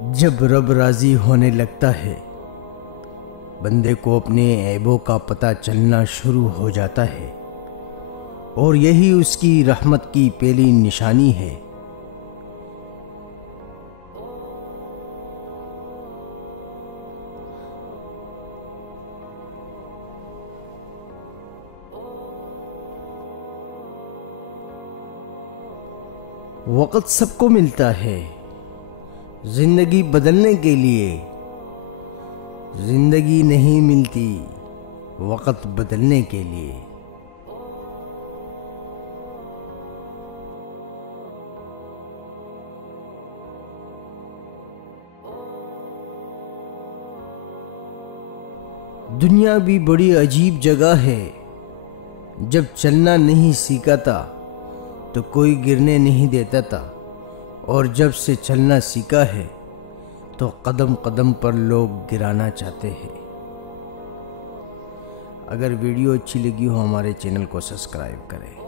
जब रब राजी होने लगता है, बंदे को अपने ऐबों का पता चलना शुरू हो जाता है और यही उसकी रहमत की पहली निशानी है। वक़्त सबको मिलता है जिंदगी बदलने के लिए, जिंदगी नहीं मिलती वक़्त बदलने के लिए। दुनिया भी बड़ी अजीब जगह है। जब चलना नहीं सीखा था तो कोई गिरने नहीं देता था, और जब से चलना सीखा है तो कदम कदम पर लोग गिराना चाहते हैं। अगर वीडियो अच्छी लगी हो हमारे चैनल को सब्सक्राइब करें।